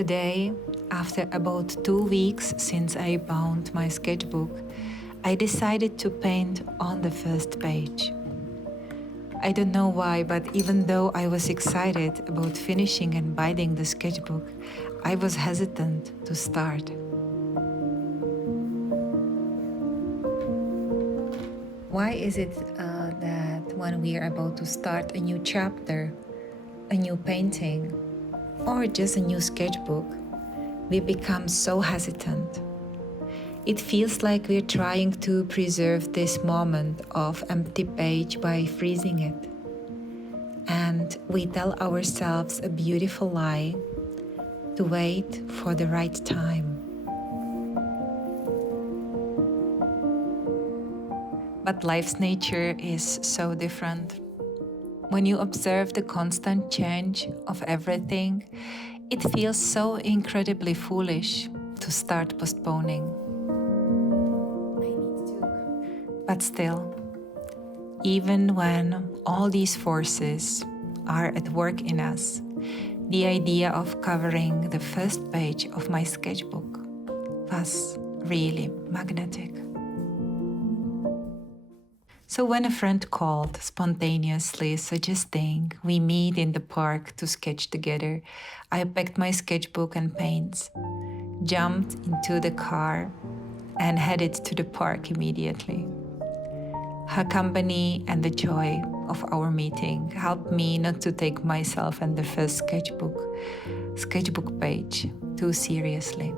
Today, after about 2 weeks since I bound my sketchbook, I decided to paint on the first page. I don't know why, but even though I was excited about finishing and binding the sketchbook, I was hesitant to start. Why is it that when we are about to start a new chapter, a new painting, or just a new sketchbook, we become so hesitant? It feels like we're trying to preserve this moment of empty page by freezing it. And we tell ourselves a beautiful lie to wait for the right time. But life's nature is so different. When you observe the constant change of everything, it feels so incredibly foolish to start postponing. But still, even when all these forces are at work in us, the idea of covering the first page of my sketchbook was really magnetic. So when a friend called, spontaneously suggesting we meet in the park to sketch together, I packed my sketchbook and paints, jumped into the car, and headed to the park immediately. Her company and the joy of our meeting helped me not to take myself and the first sketchbook page too seriously.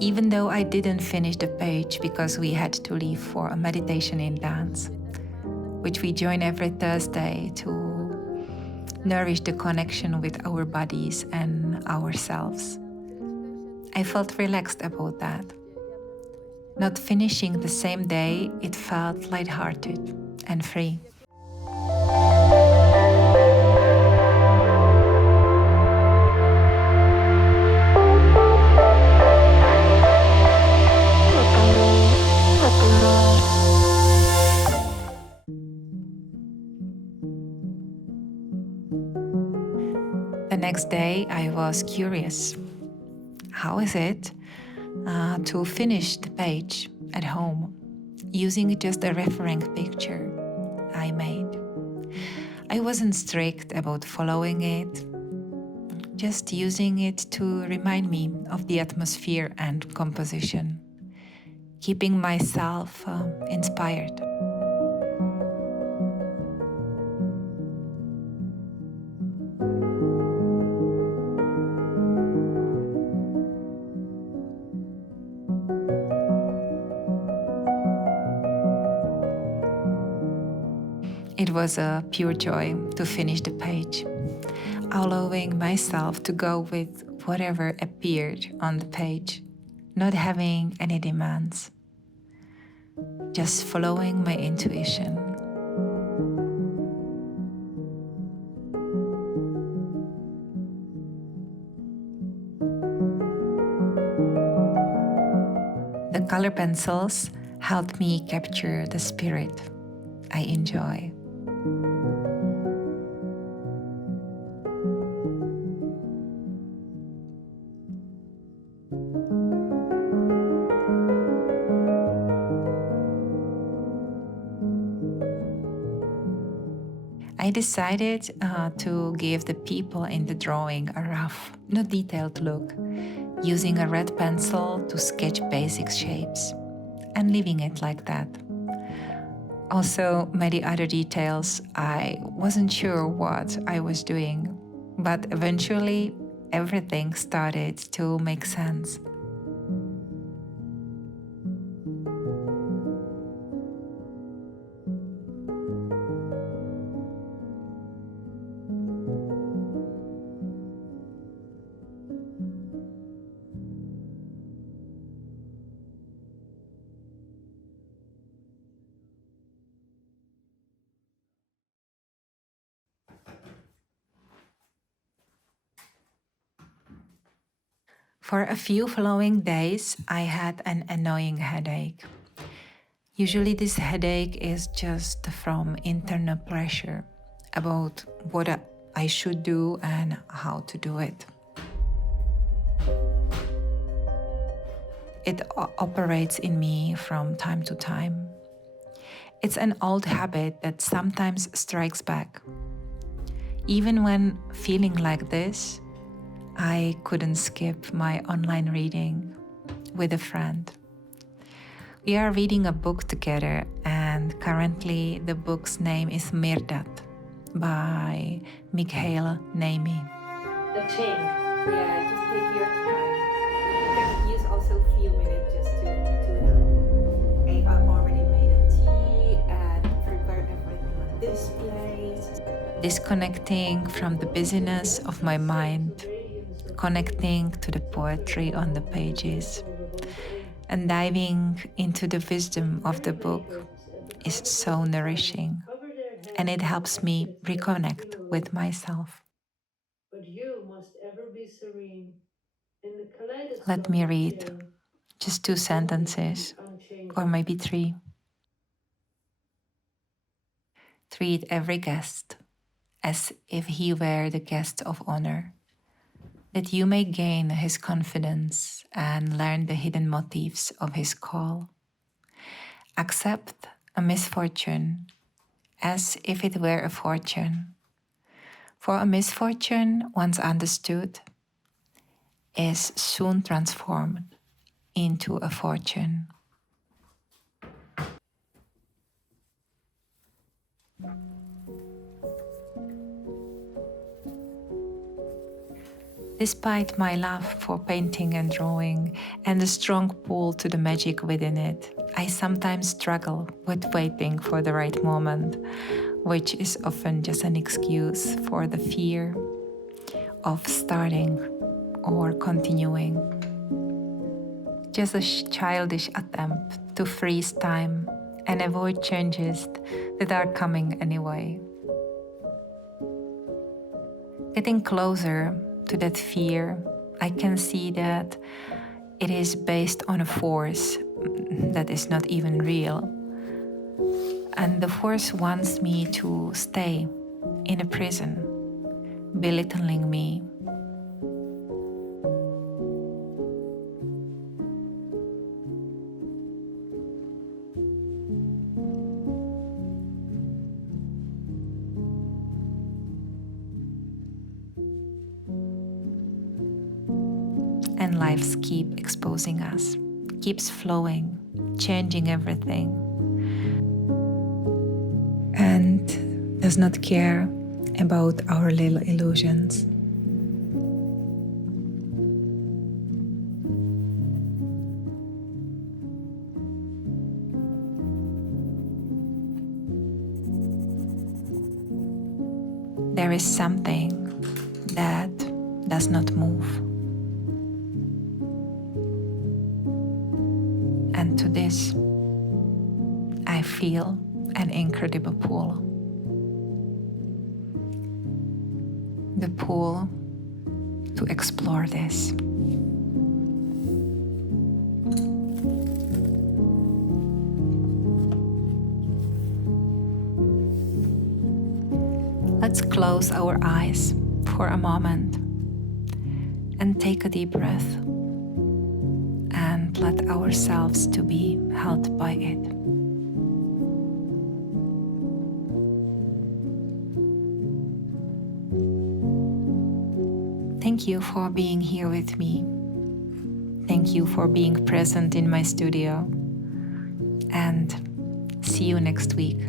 Even though I didn't finish the page because we had to leave for a meditation in dance, which we join every Thursday to nourish the connection with our bodies and ourselves. I felt relaxed about that. Not finishing the same day, it felt lighthearted and free. The next day, I was curious. How is it to finish the page at home using just a reference picture I made? I wasn't strict about following it, just using it to remind me of the atmosphere and composition, keeping myself inspired. It was a pure joy to finish the page, allowing myself to go with whatever appeared on the page, not having any demands, just following my intuition. The color pencils helped me capture the spirit I enjoy. I decided to give the people in the drawing a rough, not detailed look, using a red pencil to sketch basic shapes and leaving it like that. Also, many other details, I wasn't sure what I was doing, but eventually everything started to make sense. For a few following days, I had an annoying headache. Usually this headache is just from internal pressure about what I should do and how to do it. It operates in me from time to time. It's an old habit that sometimes strikes back. Even when feeling like this, I couldn't skip my online reading with a friend. We are reading a book together, and currently the book's name is MIRDAD by MIKHAIL, NAIMY. The thing. Yeah, just take your time. You can use also a few minutes just to tune out. I've already made a tea and prepared everything on this place. Disconnecting from the busyness of my mind, connecting to the poetry on the pages, and diving into the wisdom of the book is so nourishing, and it helps me reconnect with myself. But you must ever be serene in the kaleidoscope. Let me read just 2 sentences, or maybe 3. Treat every guest as if he were the guest of honor, that you may gain his confidence and learn the hidden motives of his call. Accept a misfortune as if it were a fortune, for a misfortune, once understood, is soon transformed into a fortune. Despite my love for painting and drawing and the strong pull to the magic within it, I sometimes struggle with waiting for the right moment, which is often just an excuse for the fear of starting or continuing. Just a childish attempt to freeze time and avoid changes that are coming anyway. Getting closer to that fear, I can see that it is based on a force that is not even real. And the force wants me to stay in a prison, belittling me. And lives keep exposing us, keeps flowing, changing everything, and does not care about our little illusions. There is something that does not move. And to this, I feel an incredible pull. The pull to explore this. Let's close our eyes for a moment and take a deep breath and let ourselves to be held by it. Thank you for being here with me. Thank you for being present in my studio. And see you next week.